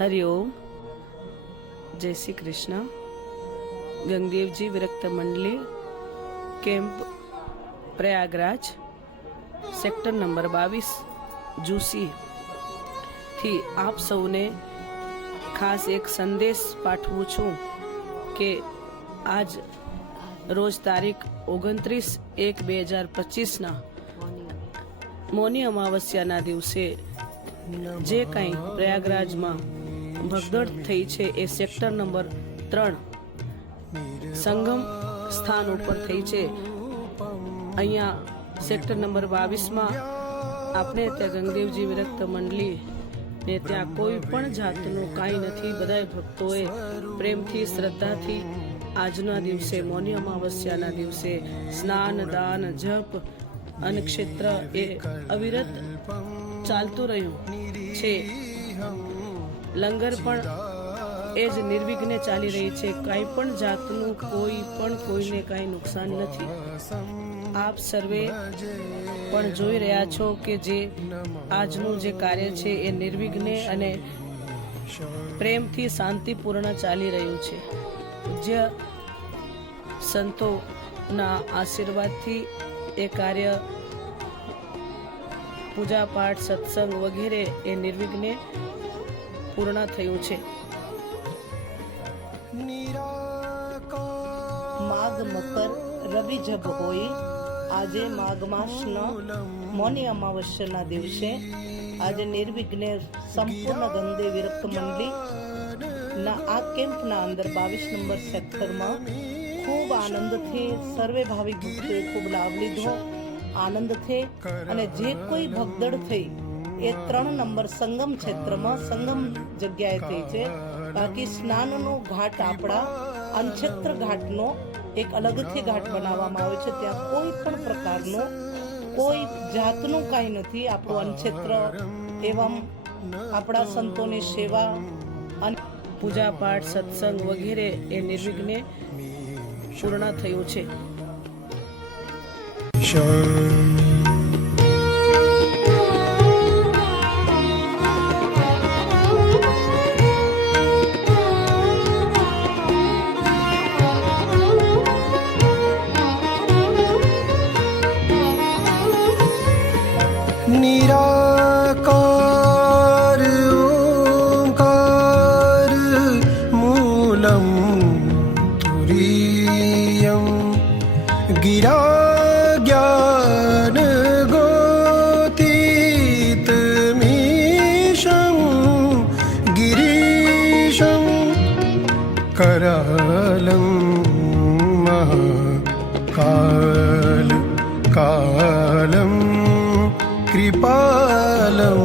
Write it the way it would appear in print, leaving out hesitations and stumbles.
हरिओम। जय श्री कृष्ण। गंगदेव जी विरक्त मंडली camp Prayagraj sector number 22 juicy थी आप સૌને ખાસ એક સંદેશ પાઠવું છું કે આજ રોજ તારીખ 29/1/2025 મૌની અમાવસ્યાના દિવસે જે કંઈ પ્રયાગરાજમાં ભગદડ થઈ છે એ સેક્ટર નંબર 3 સંગમ સ્થાન ઉપર થઈ છે। અહીંયા સેક્ટર નંબર 22માં આપણે ત્યાં ગંગદેવજી વિરક્ત મંડલી ને ત્યાં કોઈ પણ જાતનું કાંઈ નથી। બધા ભક્તોએ પ્રેમથી શ્રદ્ધાથી આજના દિવસે મૌની અમાવસ્યાના દિવસે સ્નાન દાન જપ અને ક્ષેત્ર એ અવિરત ચાલતું રહ્યું છે। લંગર પણ એ જ નિર્વિઘ્ને ચાલી રહી છે। કાંઈ પણ જાતનું કોઈને કાંઈ નુકસાન નથી। આપ સર્વે પણ જોઈ રહ્યા છો કે જે આજનું જે કાર્ય છે એ નિર્વિઘ્ને અને પ્રેમથી શાંતિપૂર્ણ ચાલી રહ્યું છે। પૂજ્ય સંતોના આશીર્વાદથી એ કાર્ય પૂજા પાઠ સત્સંગ વગેરે એ નિર્વિઘ્ને પૂર્ણ થયું છે। માઘ મકર રવિ જબ હોય આજે માઘ માસના મૌની અમાવસ્યાના દિવસે આજે નિર્વિઘ્ને સંપૂર્ણ ગંગદેવ વિરક્ત મંડલી ના આ કેમ્પના અંદર 22 નંબર સેક્ટરમાં ખૂબ આનંદથી સર્વે ભાવિક ભક્તોએ ખૂબ લાભ લીધો આનંદથી। અને જે કોઈ ભગદડ થઈ એ 3 નંબર સંગમ ક્ષેત્રમાં સંગમ જગ્યાએ થઈ છે। બાકી સ્નાનનો ઘાટ આપણા અનક્ષેત્ર ઘાટનો એક અલગથી ઘાટ બનાવવામાં આવ્યો છે। ત્યાં કોઈ પણ પ્રકારનો કોઈ જાતનું કાંઈ નથી। આપણું અનક્ષેત્ર એવં આપણા સંતોની સેવા અને પૂજા પાઠ સત્સંગ વગેરે એ નિર્વિઘ્ને પૂર્ણ થયું છે। निराकार ओंकार मूलम तुरीयम गिरा ज्ञान गोतीतमीशं गिरीशं करालं महाकाल कालं कृपालं